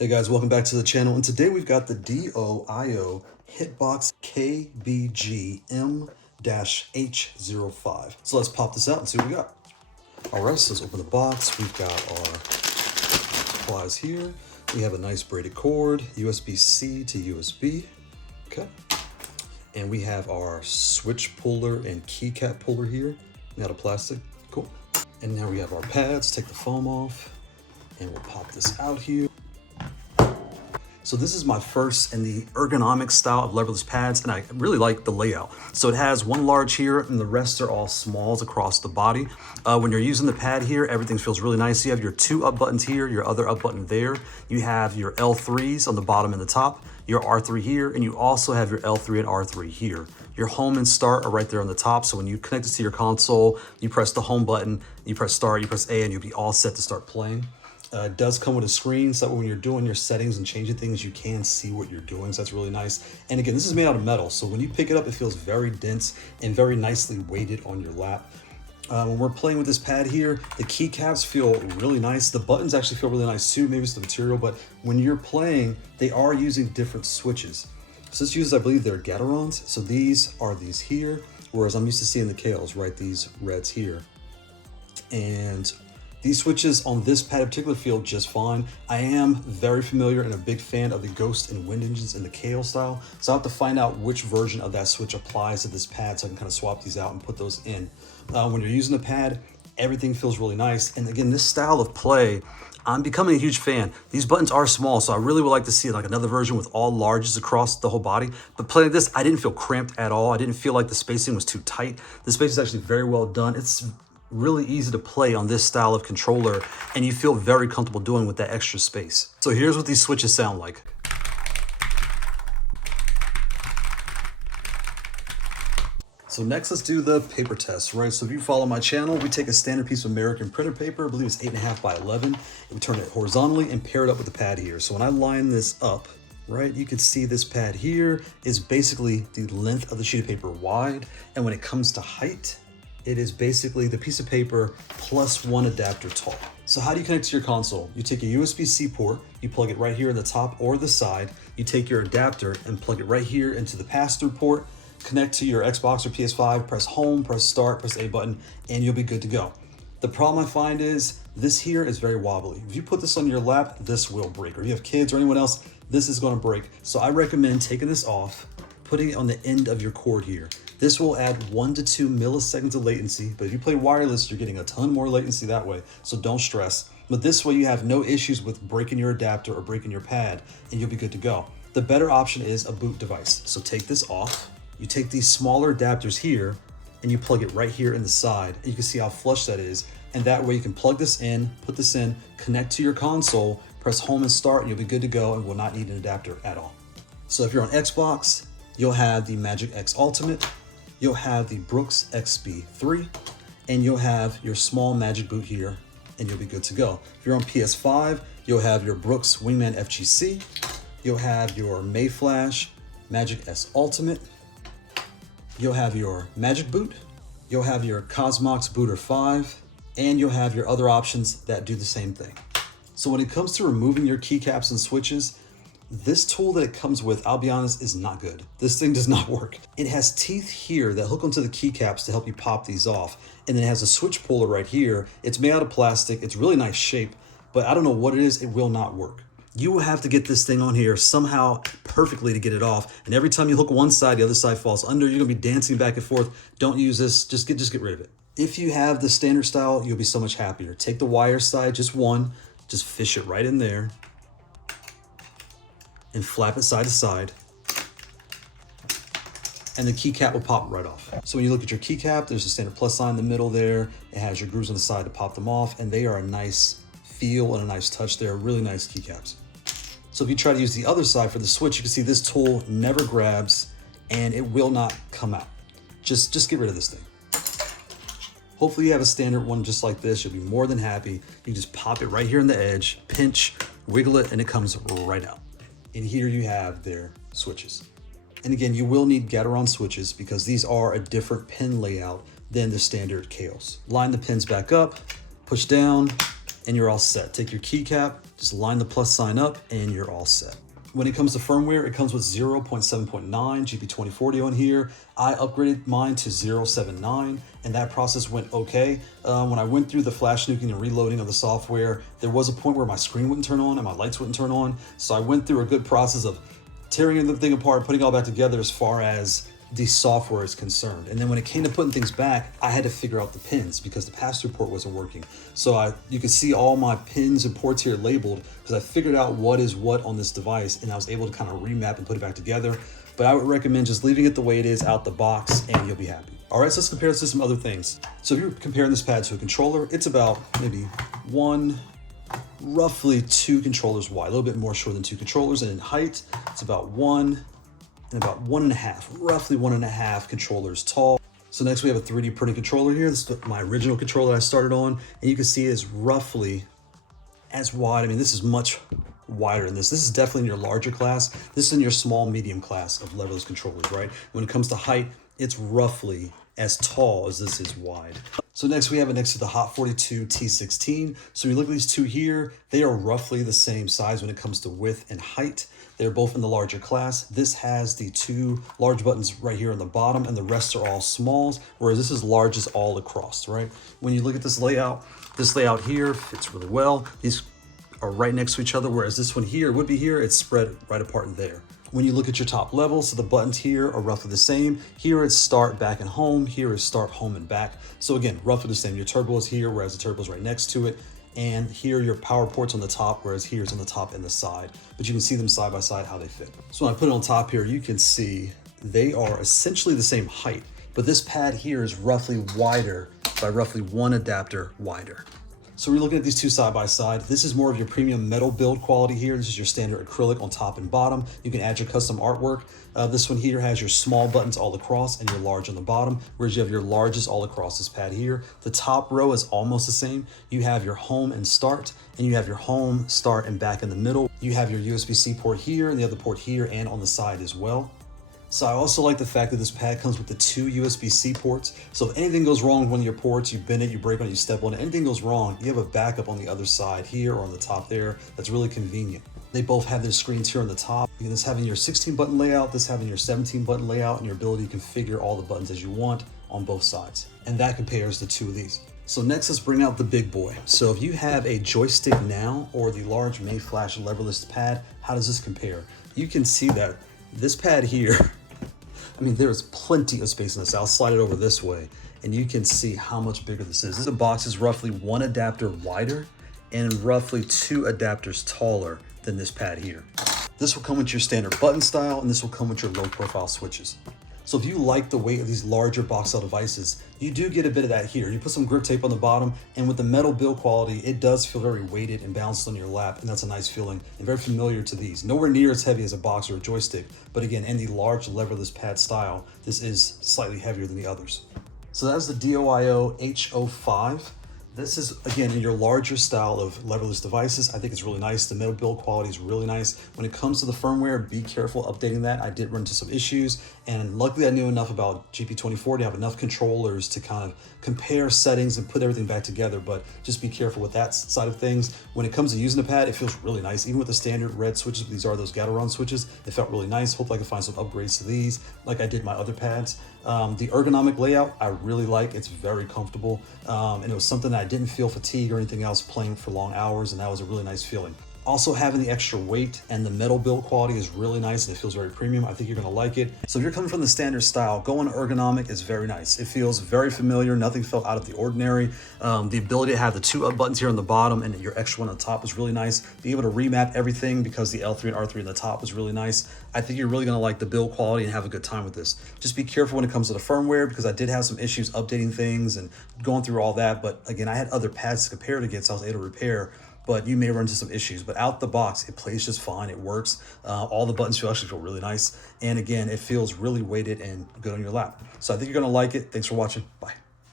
Hey guys, welcome back to the channel, and today we've got the DOIO Hitbox KBG M-H05. So let's pop this out and see what we got. All right, so let's open the box. We've got our supplies here. We have a nice braided cord, USB C to USB. Okay. And we have our switch puller and keycap puller here, made out of plastic. Cool. And now we have our pads. Take the foam off, and we'll pop this out here. So this is my first in the ergonomic style of leverless pads, and I really like the layout. So it has one large here, and the rest are all smalls across the body. When you're using the pad here, everything feels really nice. You have your two up buttons here, your other up button there. You have your L3s on the bottom and the top, your R3 here, and you also have your L3 and R3 here. Your home and start are right there on the top, so when you connect it to your console, you press the home button, you press start, you press A, and you'll be all set to start playing. It does come with a screen, so that when you're doing your settings and changing things, you can see what you're doing, so that's really nice. And again, this is made out of metal, so when you pick it up, it feels very dense and very nicely weighted on your lap. When we're playing with this pad here, the keycaps feel really nice. The buttons actually feel really nice too, maybe it's the material, but when you're playing, they are using different switches. So this uses, I believe, they're GATERONs, so these are these here, whereas I'm used to seeing the Kailhs, right, these reds here. And these switches on this pad in particular feel just fine. I am very familiar and a big fan of the Ghost and Wind engines in the Kailh style, so I'll have to find out which version of that switch applies to this pad so I can kind of swap these out and put those in. When you're using the pad, everything feels really nice. And again, this style of play, I'm becoming a huge fan. These buttons are small, so I really would like to see like another version with all larges across the whole body. But playing this, I didn't feel cramped at all. I didn't feel like the spacing was too tight. The space is actually very well done. It's really easy to play on this style of controller, and you feel very comfortable doing with that extra space. So here's what these switches sound like. So next, let's do the paper test, right? So if you follow my channel, we take a standard piece of American printer paper, I believe it's 8.5 by 11, and we turn it horizontally and pair it up with the pad here. So when I line this up, right, you can see this pad here is basically the length of the sheet of paper wide, and when it comes to height, it is basically the piece of paper plus one adapter tall. So how do you connect to your console? You take a USB-C port, you plug it right here in the top or the side, you take your adapter and plug it right here into the pass-through port, connect to your Xbox or PS5, press home, press start, press A button, and you'll be good to go. The problem I find is this here is very wobbly. If you put this on your lap, this will break. Or if you have kids or anyone else, this is gonna break. So I recommend taking this off, putting it on the end of your cord here. This will add 1 to 2 milliseconds of latency, but if you play wireless, you're getting a ton more latency that way, so don't stress. But this way you have no issues with breaking your adapter or breaking your pad, and you'll be good to go. The better option is a boot device. So take this off, you take these smaller adapters here, and you plug it right here in the side, and you can see how flush that is, and that way you can plug this in, put this in, connect to your console, press home and start, and you'll be good to go and will not need an adapter at all. So if you're on Xbox, you'll have the Magic X Ultimate, you'll have the Brook's XB3, and you'll have your small Magic Boot here, and you'll be good to go. If you're on PS5, you'll have your Brook's Wingman FGC, you'll have your Mayflash Magic S Ultimate, you'll have your Magic Boot, you'll have your Coxmox Booter 5, and you'll have your other options that do the same thing. So when it comes to removing your keycaps and switches, this tool that it comes with, I'll be honest, is not good. This thing does not work. It has teeth here that hook onto the keycaps to help you pop these off. And then it has a switch puller right here. It's made out of plastic. It's really nice shape, but I don't know what it is. It will not work. You will have to get this thing on here somehow perfectly to get it off. And every time you hook one side, the other side falls under. You're gonna be dancing back and forth. Don't use this, just get rid of it. If you have the standard style, you'll be so much happier. Take the wire side, just one, just fish it right in there, and flap it side to side, and the keycap will pop right off. So when you look at your keycap, there's a standard plus sign in the middle there. It has your grooves on the side to pop them off, and they are a nice feel and a nice touch. They're really nice keycaps. So if you try to use the other side for the switch, you can see this tool never grabs and it will not come out. Just get rid of this thing. Hopefully you have a standard one just like this. You'll be more than happy. You can just pop it right here on the edge, pinch, wiggle it, and it comes right out. And here you have their switches. And again, you will need GATERON switches because these are a different pin layout than the standard Kailhs. Line the pins back up, push down, and you're all set. Take your keycap, just line the plus sign up, and you're all set. When it comes to firmware, it comes with 0.7.9 GP2040 on here. I upgraded mine to 0.79, and that process went okay. When I went through the flash nuking and reloading of the software, there was a point where my screen wouldn't turn on and my lights wouldn't turn on. So I went through a good process of tearing the thing apart, putting it all back together as far as the software is concerned. And then when it came to putting things back, I had to figure out the pins because the pass-through port wasn't working. So you can see all my pins and ports here labeled because I figured out what is what on this device, and I was able to kind of remap and put it back together. But I would recommend just leaving it the way it is out the box and you'll be happy. All right, so let's compare this to some other things. So if you're comparing this pad to a controller, it's about maybe roughly 2 controllers wide, a little bit more short than 2 controllers. And in height, it's about 1 and about 1.5, roughly 1.5 controllers tall. So next we have a 3D printing controller here. This is my original controller I started on, and you can see it is roughly as wide. I mean, this is much wider than this. This is definitely in your larger class. This is in your small, medium class of leverless controllers, right? When it comes to height, it's roughly as tall as this is wide. So next we have it next to the Haute42 T16. So when you look at these two here, they are roughly the same size when it comes to width and height. They're both in the larger class. This has the 2 large buttons right here on the bottom, and the rest are all smalls, whereas this is larges all across, right? When you look at this layout here fits really well. These are right next to each other, whereas this one here would be here, it's spread right apart there. When you look at your top level, so the buttons here are roughly the same. Here it's start, back, and home. Here is start, home, and back. So again, roughly the same. Your turbo is here, whereas the turbo is right next to it. And here your power ports on the top, whereas here's on the top and the side. But you can see them side by side how they fit. So when I put it on top here, you can see they are essentially the same height. But this pad here is roughly wider by roughly 1 adapter wider. So we're looking at these two side by side. This is more of your premium metal build quality here. This is your standard acrylic on top and bottom. You can add your custom artwork. This one here has your small buttons all across and your large on the bottom, whereas you have your largest all across this pad here. The top row is almost the same. You have your home and start, and you have your home, start, and back in the middle. You have your USB-C port here and the other port here and on the side as well. So I also like the fact that this pad comes with the 2 USB-C ports. So if anything goes wrong with one of your ports, you bend it, you break on it, you step on it, anything goes wrong, you have a backup on the other side here or on the top there. That's really convenient. They both have their screens here on the top. This having your 16 button layout, this having your 17 button layout, and your ability to configure all the buttons as you want on both sides. And that compares the 2 of these. So next, let's bring out the big boy. So if you have a Joystick now or the large Mayflash leverless pad, how does this compare? You can see that this pad here, I mean, there's plenty of space in this. I'll slide it over this way, and you can see how much bigger this is. This box is roughly 1 adapter wider and roughly 2 adapters taller than this pad here. This will come with your standard button style, and this will come with your low profile switches. So if you like the weight of these larger box style devices, you do get a bit of that here. You put some grip tape on the bottom, and with the metal build quality, it does feel very weighted and balanced on your lap, and that's a nice feeling and very familiar to these. Nowhere near as heavy as a box or a joystick, but again, in the large leverless pad style, this is slightly heavier than the others. So that's the DOIO H05. This is, again, in your larger style of leverless devices. I think it's really nice. The metal build quality is really nice. When it comes to the firmware, be careful updating that. I did run into some issues, and luckily I knew enough about GP2040 to have enough controllers to kind of compare settings and put everything back together, but just be careful with that side of things. When it comes to using the pad, it feels really nice. Even with the standard red switches, these are those GATERON switches, it felt really nice. Hopefully I can find some upgrades to these like I did my other pads. The ergonomic layout, I really like. It's very comfortable, and it was something that I didn't feel fatigue or anything else playing for long hours, and that was a really nice feeling. Also, having the extra weight and the metal build quality is really nice, and it feels very premium. I think you're gonna like it. So if you're coming from the standard style, going to ergonomic is very nice. It feels very familiar. Nothing felt out of the ordinary. The ability to have the 2 up buttons here on the bottom and your extra one on the top is really nice. Be able to remap everything because the L3 and R3 on the top is really nice. I think you're really gonna like the build quality and have a good time with this. Just be careful when it comes to the firmware, because I did have some issues updating things and going through all that. But again, I had other pads to compare it against, so I was able to repair. But you may run into some issues. But out the box, it plays just fine. It works. All the buttons actually feel really nice. And again, it feels really weighted and good on your lap. So I think you're gonna like it. Thanks for watching. Bye.